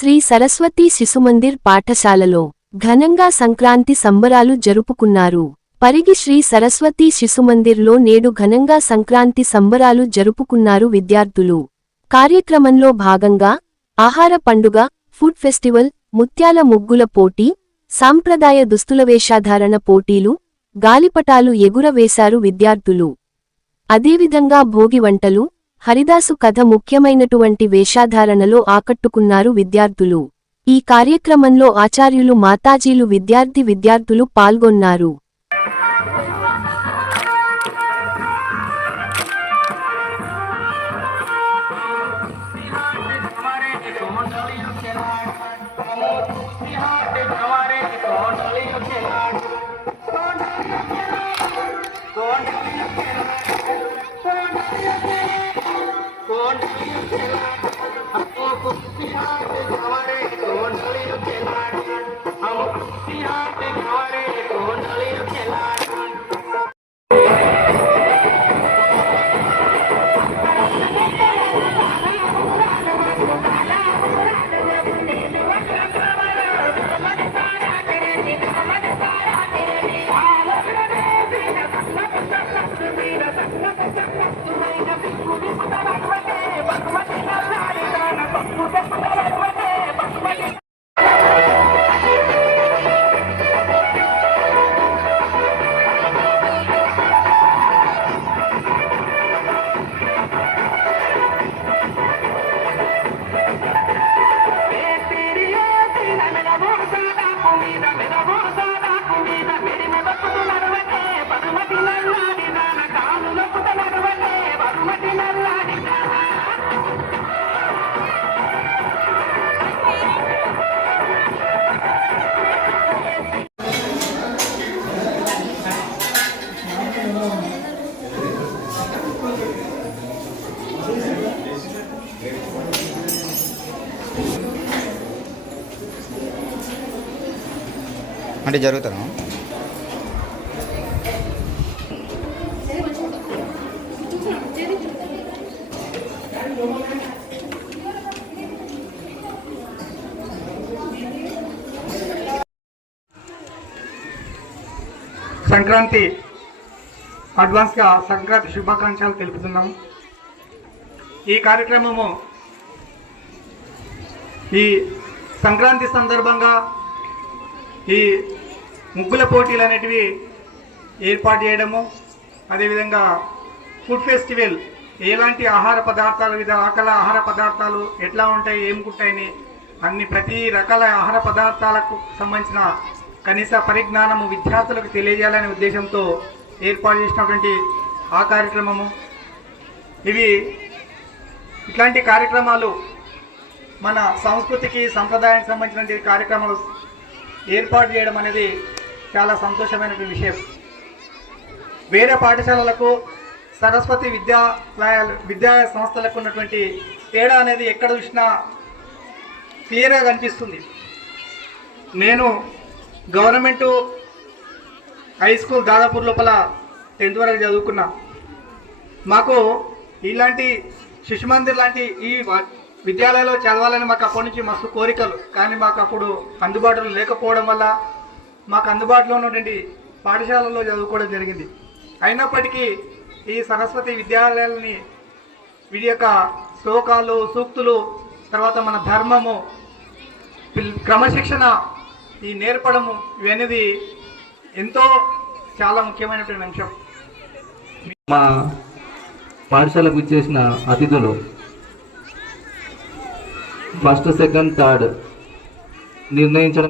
శ్రీ సరస్వతి శిశుమందిర్ పాఠశాలలో ఘనంగా సంక్రాంతి సంబరాలు జరుపుకున్నారు. పరిగి శ్రీ సరస్వతి శిశుమందిర్లో నేడు ఘనంగా సంక్రాంతి సంబరాలు జరుపుకున్నారు విద్యార్థులు. కార్యక్రమంలో భాగంగా ఆహార పండుగ, ఫుడ్ ఫెస్టివల్, ముత్యాల ముగ్గుల పోటీ, సాంప్రదాయ దుస్తుల వేషధారణ పోటీలు, గాలిపటాలు ఎగురవేశారు విద్యార్థులు. అదేవిధంగా భోగి వంటలు, హరిదాసు కథ ముఖ్యమైనటువంటి వేషధారణలో ఆకట్టుకున్నారు విద్యార్థులు. ఈ కార్యక్రమంలో ఆచార్యులు, మాతాజీలు, విద్యార్థులు పాల్గొన్నారు. అంటే జరుగుతుందా? సంక్రాంతి అడ్వాన్స్గా సంక్రాంతి శుభాకాంక్షలు తెలుపుతున్నాము. ఈ కార్యక్రమము ఈ సంక్రాంతి సందర్భంగా ఈ ముగ్గుల పోటీలు అనేటివి ఏర్పాటు చేయడము, అదేవిధంగా ఫుడ్ ఫెస్టివల్, ఎలాంటి ఆహార పదార్థాలు, వివిధ రకాల ఆహార పదార్థాలు ఎట్లా ఉంటాయి, ఏముంటాయని అన్ని ప్రతి రకాల ఆహార పదార్థాలకు సంబంధించిన కనీస పరిజ్ఞానము విద్యార్థులకు తెలియజేయాలనే ఉద్దేశంతో ఏర్పాటు చేసినటువంటి ఆ కార్యక్రమము. ఇట్లాంటి కార్యక్రమాలు మన సంస్కృతికి, సంప్రదాయానికి సంబంధించినటువంటి కార్యక్రమాలు ఏర్పాటు చేయడం అనేది చాలా సంతోషమైనటువంటి విషయం. వేరే పాఠశాలలకు, సరస్వతి విద్యా సంస్థలకు ఉన్నటువంటి తేడా అనేది ఎక్కడ చూసినా క్లియర్గా కనిపిస్తుంది. నేను గవర్నమెంటు హై స్కూల్ దాదాపూర్ లోపల 10th వరకు చదువుకున్నా. మాకు ఇలాంటి శిశుమందిర్ లాంటి ఈ విద్యాలయంలో చదవాలని మాకు అప్పటి నుంచి మస్తు కోరికలు, కానీ మాకు అప్పుడు అందుబాటులో లేకపోవడం వల్ల మాకు అందుబాటులో ఉన్నటువంటి పాఠశాలలో చదువుకోవడం జరిగింది. అయినప్పటికీ ఈ సరస్వతి విద్యాలయాలని వీటి యొక్క శ్లోకాలు, సూక్తులు, తర్వాత మన ధర్మము, క్రమశిక్షణ, ఈ నేర్పడము, ఇవన్నీ ఎంతో చాలా ముఖ్యమైనటువంటి అంశం. మా పాఠశాలకు ఇచ్చేసిన అతిథులు ఫస్ట్, సెకండ్, థర్డ్ నిర్ణయించడం